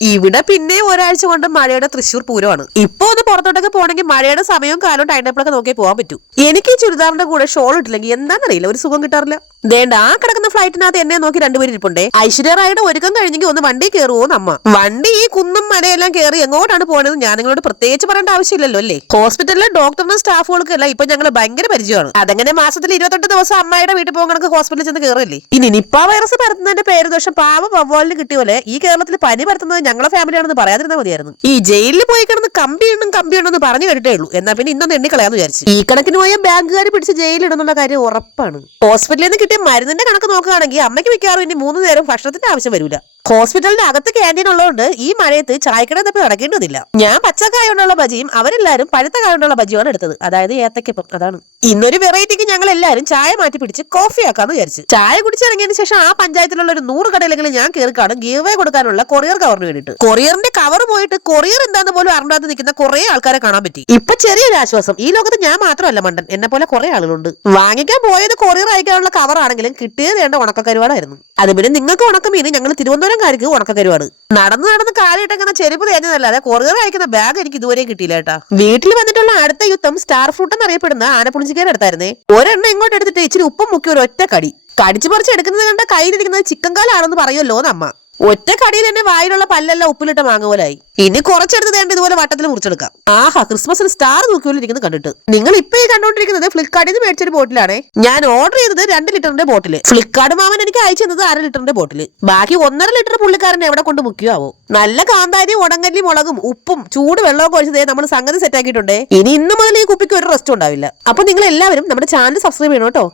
ഇവിടെ പിന്നെ ഒരാഴ്ച കൊണ്ട് മഴയുടെ തൃശ്ശൂർ പൂരമാണ്. ഇപ്പൊ ഒന്ന് പുറത്തോട്ടൊക്കെ പോകണമെങ്കിൽ മഴയുടെ സമയവും കാലവും ടൈം ടേബിളൊക്കെ നോക്കി പോകാൻ പറ്റൂ. എനിക്ക് ഈ ചുരിദാറിന്റെ കൂടെ ഷോൾ ഇട്ടില്ലെങ്കിൽ എന്താണെന്നറിയില്ല, ഒരു സുഖം കിട്ടാറില്ല. ദേണ്ട ആ കിടക്കുന്ന ഫ്ലൈറ്റിനകത്ത് എന്നെ നോക്കി രണ്ടുപേരും ഇരിപ്പുണ്ടേ. ഐശ്വര്യറായുടെ ഒരുക്കം കഴിഞ്ഞെങ്കിൽ ഒന്ന് വണ്ടി കയറുവോ നമ്മ. വണ്ടി ഈ കുന്നും മലയെല്ലാം കയറി എങ്ങോട്ടാണ് പോകണത് ഞാൻ നിങ്ങളോട് പ്രത്യേകിച്ച് പറയേണ്ട ആവശ്യമില്ലല്ലോ അല്ലേ. ഹോസ്പിറ്റലിലെ ഡോക്ടറിനും സ്റ്റാഫുകൾക്കല്ല ഇപ്പൊ ഞങ്ങൾ ഭയങ്കര പരിചയമാണ്. അതങ്ങനെ മാസത്തിൽ 28 ദിവസം അമ്മയുടെ വീട്ടിൽ പോകാൻ കണക്ക് ഹോസ്പിറ്റലിൽ ചെന്ന് കയറില്ലേ. ഇനി നിപ്പ വൈറസ് പരത്തുന്നതിന്റെ പേര് ദോഷം പാവ വവ്വാലിന് കിട്ടിയ പോലെ ഈ കേരളത്തിൽ പനി പരത്തുന്നത് ഞങ്ങളെ ഫാമിലിയാണെന്ന് പറയാതിരുന്നാൽ മതിയായിരുന്നു. ഈ ജയിലിൽ പോയി കിടന്ന് കമ്പിയുണ്ടെന്ന് പറഞ്ഞു കേട്ടിട്ടേ ഉള്ളൂ. എന്നാ പിന്നെ ഇന്നൊന്ന് എണ്ണിക്കളയാന്ന് വിചാരിച്ചു. ഈ കണക്കിന് പോയ ബാങ്കുകാർ പിടിച്ച് ജയിലിടുന്നുള്ള കാര്യം ഉറപ്പാണ്. ഹോസ്പിറ്റലിൽ നിന്ന് കിട്ടിയ മരുന്നിന്റെ കണക്ക് നോക്കുകയാണെങ്കിൽ അമ്മയ്ക്ക് മിക്കവാറും ഇനി 3 നേരം ഭക്ഷണത്തിന്റെ ആവശ്യം വരില്ല. ഹോസ്പിറ്റലിന്റെ അകത്ത് ക്യാൻറ്റീൻ ഉള്ളതുകൊണ്ട് ഈ മഴയത്ത് ചായക്കട തപ്പി നടക്കേണ്ടതില്ല. ഞാൻ പച്ചക്കായ കൊണ്ടുള്ള ബജിയും അവരെല്ലാരും പഴുത്ത കായ കൊണ്ടുള്ള ബജിയാണ് എടുത്തത്, അതായത് ഏത്തക്കപ്പം. അതാണ് ഇന്നൊരു വെറൈറ്റിക്ക് ഞങ്ങൾ എല്ലാവരും ചായ മാറ്റി പിടിച്ച് കോഫി ആക്കാന്ന് വിചാരിച്ചു. ചായ കുടിച്ചിറങ്ങിയതിന് ശേഷം ആ പഞ്ചായത്തിലുള്ള ഒരു 100 കടയിലെങ്കിലും ഞാൻ കയറി കാണും ഗീവ് അവേ കൊടുക്കാനുള്ള കൊറിയർ കവറിന് വേണ്ടിയിട്ട്. കൊറിയറിന്റെ കവർ പോയിട്ട് കൊറിയർ എന്താന്ന് പോലും അറിയാതെ നിൽക്കുന്ന കുറെ ആൾക്കാരെ കാണാൻ പറ്റി. ഇപ്പൊ ചെറിയൊരു ആശ്വാസം, ഈ ലോകത്ത് ഞാൻ മാത്രമല്ല മണ്ടൻ, എന്നെ പോലെ കുറെ ആളുകളുണ്ട്. വാങ്ങിക്കാൻ പോയത് കൊറിയർ അയക്കാനുള്ള കവർ ആണെങ്കിലും കിട്ടിയത് വേണ്ട ഉണക്കക്കരുവാടായിരുന്നു. അത് പിന്നെ നിങ്ങൾക്ക് ഉണക്കമീൻ, ഞങ്ങൾ തിരുവനന്തപുരംകാർക്ക് ഉണക്കക്കരുവാട്. നടന്ന് കാലിട്ടങ്ങനെ ചെരുപ്പ് തേഞ്ഞതല്ലാതെ കൊറിയർ അയക്കുന്ന ബാഗ് എനിക്ക് ഇതുവരെ കിട്ടിയില്ല കേട്ടാ. വീട്ടിൽ വന്നിട്ടുള്ള അടുത്ത യുദ്ധം സ്റ്റാർ ഫ്രൂട്ട് എന്നറിയപ്പെടുന്ന ആനപ്പുളിഞ്ചിക്കയുടെ അടുത്തായിരുന്നേ. ഒരെണ്ണം ഇങ്ങോട്ട് എടുത്തിട്ട് ഇച്ചിരി ഉപ്പും മുക്കി ഒരു ഒറ്റ കടി. കടിച്ചു പറിച്ച് എടുക്കുന്നത് കണ്ട കയ്യിലിരിക്കുന്നത് ചിക്കൻ കാലാണെന്ന് പറയുമല്ലോ നമ്മ. ഒറ്റ കടിയിൽ തന്നെ വായിലുള്ള പല്ലെല്ലാം ഉപ്പിലിട്ട മാങ്ങ പോലായി. ഇനി കുറച്ചെടുത്ത് തേണ്ട ഇതുപോലെ വട്ടത്തിൽ മുറിച്ചെടുക്കാം. ആഹാ, ക്രിസ്മസിന് സ്റ്റാർ നോക്കിക്കൊണ്ടിരിക്കുന്നത് കണ്ടിട്ട്. നിങ്ങൾ ഇപ്പൊ ഈ കണ്ടുകൊണ്ടിരിക്കുന്നത് ഫ്ലിപ്കാർട്ടിൽ നിന്ന് മേടിച്ചൊരു ബോട്ടിലാണേ. ഞാൻ ഓർഡർ ചെയ്തത് 2 ലിറ്ററിന്റെ ബോട്ടില്. ഫ്ലിപ്കാർട്ട് മാമൻ എനിക്ക് അയച്ചു തന്നത് 1/2 ലിറ്ററിന്റെ ബോട്ടില്. ബാക്കി 1.5 ലിറ്റർ പുള്ളിക്കാരൻ എവിടെ കൊണ്ട് മുക്കിയോ ആവോ. നല്ല കാന്താരി, ഉടങ്കല്ലി, മുളകും ഉപ്പും ചൂട് വെള്ളമൊക്കെ ഒഴിച്ചതേ നമ്മൾ സംഗതി സെറ്റ് ആക്കിയിട്ടുണ്ടേ. ഇനി ഇന്ന് മുതൽ ഈ കുപ്പിക്ക് ഒരു റെസ്റ്റ് ഉണ്ടാവില്ല. അപ്പൊ നിങ്ങൾ എല്ലാവരും നമ്മുടെ ചാനൽ സബ്സ്ക്രൈബ് ചെയ്യണം കേട്ടോ.